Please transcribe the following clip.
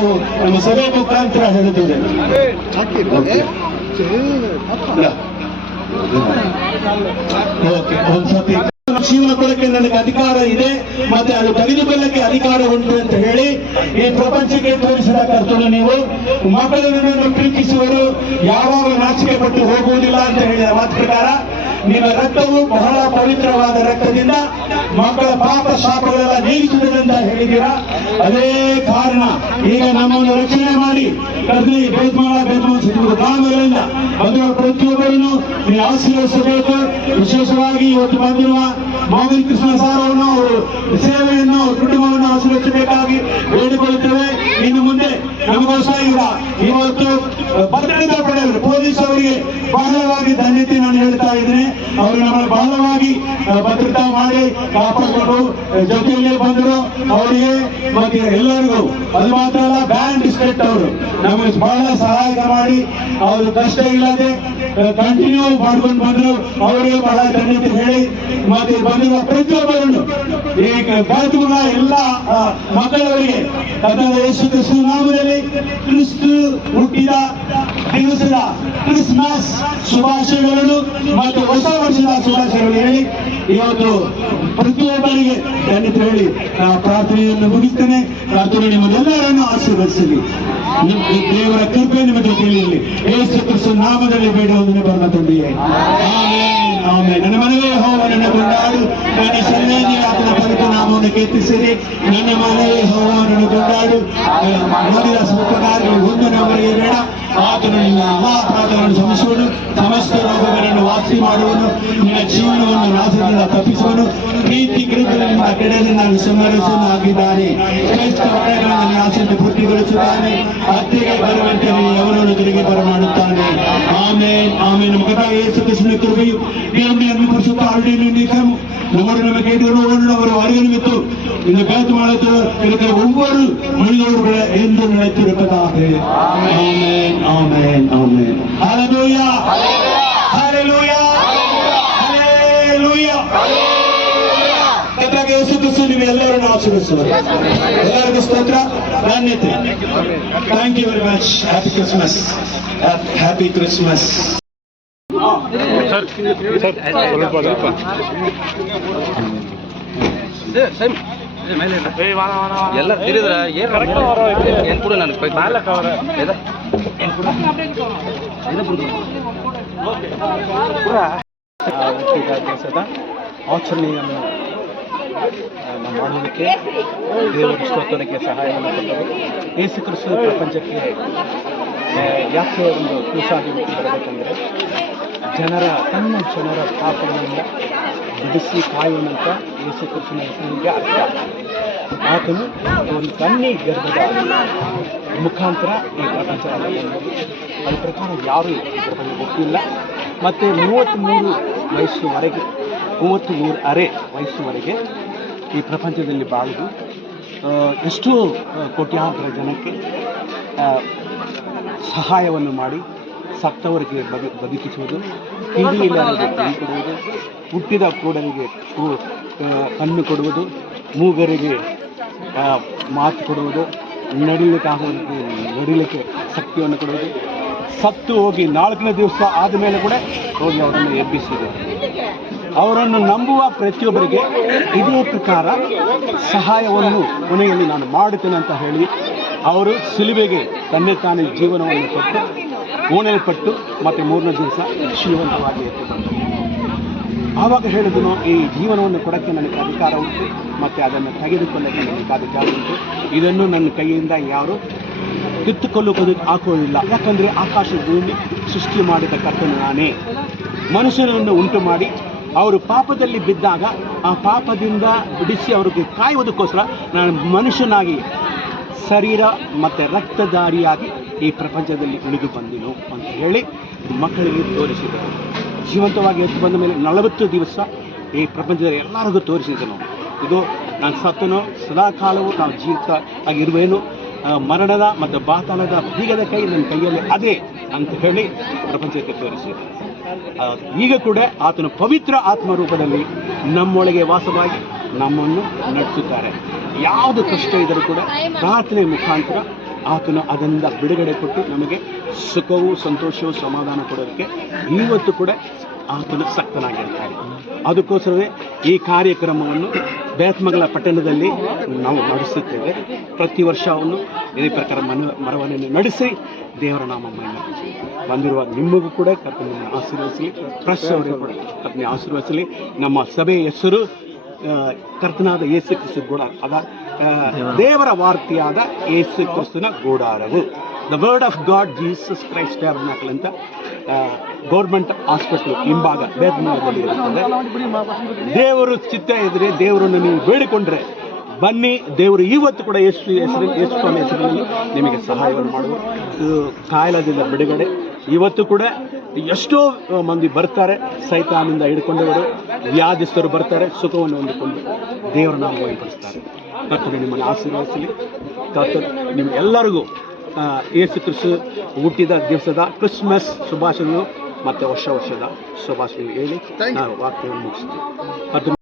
ನಾವು ನಮ್ಮ ಸಭೆ ಮುಖಾಂತರ ಹೇಳುತ್ತಿದ್ದೇವೆ. ಒಂದ್ಸತಿ ಜೀವನ ಕೊಡಕ್ಕೆ ನನಗೆ ಅಧಿಕಾರ ಇದೆ ಮತ್ತೆ ಅದು ತೆಗೆದುಕೊಳ್ಳಕ್ಕೆ ಅಧಿಕಾರ ಉಂಟು ಅಂತ ಹೇಳಿ ಈ ಪ್ರಪಂಚಕ್ಕೆ ತೋರಿಸಿದ ಕರ್ತವ್ಯ. ನೀವು ಮಕ್ಕಳನ್ನು ಪ್ರೀತಿಸುವರು ಯಾವಾಗ ನಾಚಿಕೆ ಪಟ್ಟು ಹೋಗುವುದಿಲ್ಲ ಅಂತ ಹೇಳಿದ ಮಾತು ಪ್ರಕಾರ ನಿಮ್ಮ ರಕ್ತವು ಬಹಳ ಪವಿತ್ರವಾದ ರಕ್ತದಿಂದ ಮಕ್ಕಳ ಪಾಪ ಶಾಪಗಳೆಲ್ಲ ನೀಗಿಸುತ್ತದೆ ಅಂತ ಹೇಳಿದ್ದೀರಾ. ಅದೇ ಕಾರಣ ಈಗ ನಮ್ಮನ್ನು ರಕ್ಷಣೆ ಮಾಡಿ ಕದ್ರಿ ಬೇದ್ಮಾಳ ಗ್ರಾಮಗಳಿಂದ ಬಂದಿರುವ ಪ್ರತಿಯೊಬ್ಬರನ್ನು ನೀವು ಆಶೀರ್ವದಿಸಬೇಕು. ವಿಶೇಷವಾಗಿ ಇವತ್ತು ಬಂದಿರುವ ಮಾವಿನ ಕೃಷ್ಣ ಸಾರವನ್ನು ಅವರು ಸೇವೆಯನ್ನು ಕುಟುಂಬವನ್ನು ಆಶೀರ್ವದಿಸಬೇಕಾಗಿ ಬೇಡಿಕೊಳ್ಳುತ್ತೇವೆ. ಇನ್ನು ಮುಂದೆ ನಮಗೋಸ್ಕರ ಇವತ್ತು ಭದ್ರತಾ ಪಡೆಯವರು ಪೊಲೀಸ್ ಅವರಿಗೆ ಬಹಳವಾಗಿ ಧನ್ಯತೆ ನಾನು ಹೇಳ್ತಾ ಇದ್ದೇನೆ. ಅವರು ನಮ್ಮನ್ನು ಬಹಳವಾಗಿ ಭದ್ರತಾ ಮಾಡಿ ಕಾಪಾಡಿಕೊಂಡು ಜೊತೆಯಲ್ಲೇ ಬಂದರು. ಅವರಿಗೆ ಮತ್ತೆ ಎಲ್ಲರಿಗೂ ಅದು ಮಾತ್ರ ಅಲ್ಲ, ಬ್ಯಾಂಡ್ ಡಿಸ್ಟ್ರಿಕ್ಟ್ ಅವರು ನಮಗೆ ಬಹಳ ಸಹಾಯ ಮಾಡಿ ಅವರು ಕಷ್ಟ ಇಲ್ಲದೆ ಕಂಟಿನ್ಯೂ ಮಾಡ್ಕೊಂಡು ಬಂದರು. ಅವರಿಗೆ ಬಹಳ ಧನ್ಯತೆ ಹೇಳಿ ಮತ್ತೆ ಬಂದಿರುವ ಪ್ರತಿಯೊಬ್ಬರನ್ನು ಈ ಬಾತುಗಳ ಎಲ್ಲ ಮಕ್ಕಳವರಿಗೆ ಕನ್ನಡ ಯೇಸು ಕ್ರಿಸ್ತ ನಾಮದಲ್ಲಿ ಕ್ರಿಸ್ತು ಹುಟ್ಟಿದ ದಿವಸದ ಕ್ರಿಸ್ಮಸ್ ಶುಭಾಶಯಗಳನ್ನು ಮತ್ತು ಹೊಸ ವರ್ಷದ ಶುಭಾಶಯಗಳು ಹೇಳಿ ಇವತ್ತು ಪ್ರತಿಯೊಬ್ಬರಿಗೆ ಧನ್ಯತೆ ಹೇಳಿ ನಾವು ಪ್ರಾರ್ಥನೆಯನ್ನು ಮುಗಿಸ್ತೇನೆ. ಪ್ರಾರ್ಥನೆ ನಿಮ್ಮನ್ನೆಲ್ಲರನ್ನು ಆಶೀರ್ವದಿಸಲಿ. ದೇವರ ಕೃಪೆ ನಿಮ್ಮ ಜೊತೆಯಲ್ಲಿ ಇರಲಿ. ಯೇಸು ಕ್ರಿಸ್ತ ನಾಮದಲ್ಲಿ ಬೇಡುವುದನ್ನು ಬರುವ ತಂದೆಯೇ, ಆಮೆನ್ ಆಮೆನ್. ನನ್ನ ಮನವೇ ಯೆಹೋವನನ್ನು ಕೊಂಡಾಡು, ನನ್ನ ಸರ್ವೇಂದ್ರಿಯ ಆತನ ಪವಿತ್ರ ನಾಮವನ್ನು ಕೀರ್ತಿಸಿರಿ. ನನ್ನ ಮನವೇ ಯೆಹೋವನನ್ನು ಕೊಂಡಾಡು, ಮಾಡಿದ ಉಪಕಾರಗಳು ಒಂದು ನಮಗೆ ಬೇಡ. ಆತನು ನಿನ್ನ ಎಲ್ಲಾ ಅಪರಾಧಗಳನ್ನು ಕ್ಷಮಿಸುವನು, ಸಮಸ್ತ ರೋಗಗಳನ್ನು ವಾಸಿ ಮಾಡುವನು, ನಿನ್ನ ಜೀವನವನ್ನು ನಾಶದಿಂದ ತಪ್ಪಿಸುವನು, ಪ್ರೀತಿ ಕೃಪೆಯಿಂದ ಕೆಡದಿಂದ ಸಂಹರಿಸಲು ಆಗಿದ್ದಾನೆ. ಶ್ರೇಷ್ಠ ಹೊಣೆಗಳನ್ನು ಆಸೆಯನ್ನು ಪೂರ್ತಿಗೊಳಿಸುತ್ತಾನೆ. ಹತ್ಯೆಗೆ ಬರುವಂತೆ ಅವನನ್ನು ತಿರುಗಿ ಬರಮಾಡುತ್ತಾನೆ. ಆಮೇನ್ ಆಮೇನ್. ನಮ್ಮ ಕಥಾ ಯೇಸು ಕ್ರಿಸ್ತನ ಕೃಪೆಯು ದೇವರನ್ನು ಪರಿಶುದ್ಧ ಆಳ್ವಿಕೆಯನ್ನು ನೀಡಲು நம்மோடு நம்ம கேட்டுக்கொண்டு ஒரு வருகை நிமித்து இந்த பேத்து மாலத்தில் இருக்கிற ஒவ்வொரு மனிதர்களுடைய என்று நினைத்திருப்பதாக. ஆமென் ஆமென் ஆமென். ஹalleluya ஹalleluya ஹalleluya. ಕರ್ತನಾದ ಯೇಸು ಕ್ರಿಸ್ತ ನೀವು ಎಲ್ಲರನ್ನು ಆಶೀರ್ವದಿಸುವರು. ಎಲ್ಲರಿಗೂ ಸ್ತೋತ್ರ, ಧನ್ಯತೆ. Thank you very much. Happy Christmas. Happy Christmas. ಎಲ್ಲ ತಿರಿದ್ರ ಏನು ಕೂಡ ನನಗೆ ಆಚರಣೆಯನ್ನು ಮಾಡೋದಕ್ಕೆ ದೇವರ ಸ್ತೋತ್ರಕ್ಕೆ ಸಹಾಯವನ್ನು ಕೊಟ್ಟರು. ಯೇಸು ಕ್ರಿಸ್ತ ಪ್ರಪಂಚಕ್ಕೆ ಯಾಕೆ ಒಂದು ಕೂಸಾಗಿ ಬರಬೇಕಂದ್ರೆ ತನ್ನ ಜನರ ಪಾಪಗಳಿಂದ ಬಿಡಿಸಿ ಕಾಯುವಂತ ಯೇಸು ಕ್ರಿಸ್ತನ ಹೆಸರಿಗೆ ಅರ್ಥ. ಆತನು ಒಂದು ಕನ್ಯೆ ಗರ್ಭದ ಮುಖಾಂತರ ಈ ಪ್ರಪಂಚದಲ್ಲಿ ಅದ್ರ ಪ್ರಕಾರ ಯಾರೂ ಈ ಪ್ರಪಂಚ ಗೊತ್ತಿಲ್ಲ. ಮತ್ತು 33 ವಯಸ್ಸುವರೆಗೆ 33.5 ವಯಸ್ಸುವರೆಗೆ ಈ ಪ್ರಪಂಚದಲ್ಲಿ ಬಾಳುವುದು ಎಷ್ಟೋ ಕೋಟ್ಯಾಂತರ ಜನಕ್ಕೆ ಸಹಾಯವನ್ನು ಮಾಡಿ ಸತ್ತವರಿಗೆ ಬದುಕಿಸುವುದು, ಕಿವಿಯಿಲ್ಲದವರಿಗೆ ಕಿವಿ ಕೊಡುವುದು, ಹುಟ್ಟಿದ ಕೂಡಲಿಗೆ ಕಣ್ಣು ಕೊಡುವುದು, ಮೂಗರಿಗೆ ಮಾತು ಕೊಡುವುದು, ನಡಿಲಿಕ್ಕೆ ಶಕ್ತಿಯನ್ನು ಕೊಡುವುದು, ಸತ್ತು ಹೋಗಿ 4ನೇ ದಿವಸ ಆದಮೇಲೆ ಕೂಡ ಹೋಗಿ ಅವರನ್ನು ಎಬ್ಬಿಸಿದರು. ಅವರನ್ನು ನಂಬುವ ಪ್ರತಿಯೊಬ್ಬರಿಗೆ ಇದೇ ಪ್ರಕಾರ ಸಹಾಯವನ್ನು ಕೊನೆಯಲ್ಲಿ ನಾನು ಮಾಡುತ್ತೇನೆ ಅಂತ ಹೇಳಿ ಅವರು ಸಿಲುಬೆಗೆ ತನ್ನೇ ತಾನೇ ಜೀವನವನ್ನು ಕೊಟ್ಟು ಓಣೆಲ್ಪಟ್ಟು ಮತ್ತು 3ನೇ ದಿವಸ ಜೀವಂತವಾಗಿ ಎದ್ದು ಬಂದರು. ಆವಾಗ ಹೇಳಿದನು, ಈ ಜೀವನವನ್ನು ಕೊಡೋಕ್ಕೆ ನನಗೆ ಅಧಿಕಾರ ಉಂಟು ಮತ್ತು ಅದನ್ನು ತೆಗೆದುಕೊಳ್ಳಕ್ಕೆ ನನಗೆ ಅಧಿಕಾರ ಉಂಟು. ಇದನ್ನು ನನ್ನ ಕೈಯಿಂದ ಯಾರು ಕಿತ್ತುಕೊಳ್ಳುವುದು ಹಾಕುವುದಿಲ್ಲ. ಯಾಕಂದರೆ ಆಕಾಶ ಭೂಮಿ ಸೃಷ್ಟಿ ಮಾಡಿದ ಕರ್ತನು ನಾನೇ. ಮನುಷ್ಯನನ್ನು ಉಂಟು ಮಾಡಿ ಅವರು ಪಾಪದಲ್ಲಿ ಬಿದ್ದಾಗ ಆ ಪಾಪದಿಂದ ಬಿಡಿಸಿ ಅವರಿಗೆ ಕಾಯುವುದಕ್ಕೋಸ್ಕರ ನಾನು ಮನುಷ್ಯನಾಗಿ ಶರೀರ ಮತ್ತು ರಕ್ತಧಾರಿಯಾಗಿ ಈ ಪ್ರಪಂಚದಲ್ಲಿ ಇಳಿದು ಬಂದೆನು ಅಂತ ಹೇಳಿ ಮಕ್ಕಳಿಗೆ ತೋರಿಸಿದರು. ಜೀವಂತವಾಗಿ ಎದ್ದು ಬಂದ ಮೇಲೆ 40 ದಿವಸ ಈ ಪ್ರಪಂಚದಲ್ಲಿ ಎಲ್ಲರಿಗೂ ತೋರಿಸಿದನು. ಇದು ನಾನು ಸತ್ತನು, ಸದಾಕಾಲವು ನಾವು ಜೀವಿತ ಆಗಿರುವೇನು, ಮರಣದ ಮತ್ತು ಬಾತಾಳದ ಬೀಗದ ಕೈ ನನ್ನ ಕೈಯಲ್ಲಿ ಅದೇ ಅಂತ ಹೇಳಿ ಪ್ರಪಂಚಕ್ಕೆ ತೋರಿಸಿದರು. ಈಗ ಕೂಡ ಆತನ ಪವಿತ್ರ ಆತ್ಮರೂಪದಲ್ಲಿ ನಮ್ಮೊಳಗೆ ವಾಸವಾಗಿ ನಮ್ಮನ್ನು ನಡೆಸುತ್ತಾರೆ. ಯಾವುದು ಕಷ್ಟ ಇದ್ದರೂ ಕೂಡ ಪ್ರಾರ್ಥನೆ ಮುಖಾಂತರ ಆತನು ಅದರಿಂದ ಬಿಡುಗಡೆ ಕೊಟ್ಟು ನಮಗೆ ಸುಖವೂ ಸಂತೋಷವೂ ಸಮಾಧಾನ ಕೊಡೋದಕ್ಕೆ ಇವತ್ತು ಕೂಡ ಆತನು ಸಕ್ತನಾಗಿರ್ತಾನೆ. ಅದಕ್ಕೋಸ್ಕರವೇ ಈ ಕಾರ್ಯಕ್ರಮವನ್ನು ಬೇತ್ಮಂಗಲ ಪಟ್ಟಣದಲ್ಲಿ ನಾವು ನಡೆಸುತ್ತೇವೆ. ಪ್ರತಿ ವರ್ಷ ಅವನ್ನು ಇದೇ ಪ್ರಕಾರ ಮರವನ್ನು ನಡೆಸಿ ದೇವರ ನಾಮ ಬಂದಿರುವ ನಿಮಗೂ ಕೂಡ ಕರ್ತನ ಆಶೀರ್ವದಿಸಲಿ. ಪ್ರೆಸ್ ಅವರಿಗೆ ಕೂಡ ಕರ್ತನ ಆಶೀರ್ವದಿಸಲಿ. ನಮ್ಮ ಸಭೆಯ ಹೆಸರು ಕರ್ತನಾದ ಯೇಸು ಕ್ರಿಸ್ತ ಗೂಡಾರ, ಅದ ದೇವರ ವಾರ್ತೆಯಾದ ಯೇಸು ಕ್ರಿಸ್ತನ ಗೂಡಾರವು, the word of God Jesus Christ tabernacle ಅಂತ ಗೌರ್ಮೆಂಟ್ ಹಾಸ್ಪಿಟಲ್ ಹಿಂಭಾಗ ಬೇತ್ಮಂಗಲದಲ್ಲಿ ಇರುತ್ತದೆ. ದೇವರು ಚಿತ್ತ ಇದ್ರೆ ದೇವರನ್ನು ನೀವು ಬೇಡಿಕೊಂಡ್ರೆ ಬನ್ನಿ, ದೇವರು ಇವತ್ತು ಕೂಡ ಯೇಸು ಸ್ವಾಮಿ ಹೆಸರಿನಲ್ಲಿ ನಿಮಗೆ ಸಹಾಯವನ್ನು ಮಾಡುವ ಕಾಯಿಲದಿಂದ ಬಿಡುಗಡೆ. ಇವತ್ತು ಕೂಡ ಎಷ್ಟೋ ಮಂದಿ ಬರ್ತಾರೆ, ಸೈತಾನಿಂದ ಹಿಡ್ಕೊಂಡವರು ವ್ಯಾಧಿಸ್ಥರು ಬರ್ತಾರೆ, ಸುಖವನ್ನು ಹೊಂದಿಕೊಂಡು ದೇವರ ನಾಮ ವಹಿಸ್ತಾರೆ. ಕರ್ತನು ನಿಮ್ಮನ್ನು ಆಶೀರ್ವದಿಸಲಿ. ಕರ್ತನು ನಿಮ್ಗೆಲ್ಲರಿಗೂ ಯೇಸು ಕ್ರಿಸ್ತ ಹುಟ್ಟಿದ ದಿವಸದ ಕ್ರಿಸ್ಮಸ್ ಶುಭಾಶಯಗಳು ಮತ್ತು ವರ್ಷದ ಶುಭಾಶಯಗಳು ಹೇಳಿ ನಾನು ವಾಕ್ಯವನ್ನು ಮುಗಿಸ್ತೀನಿ.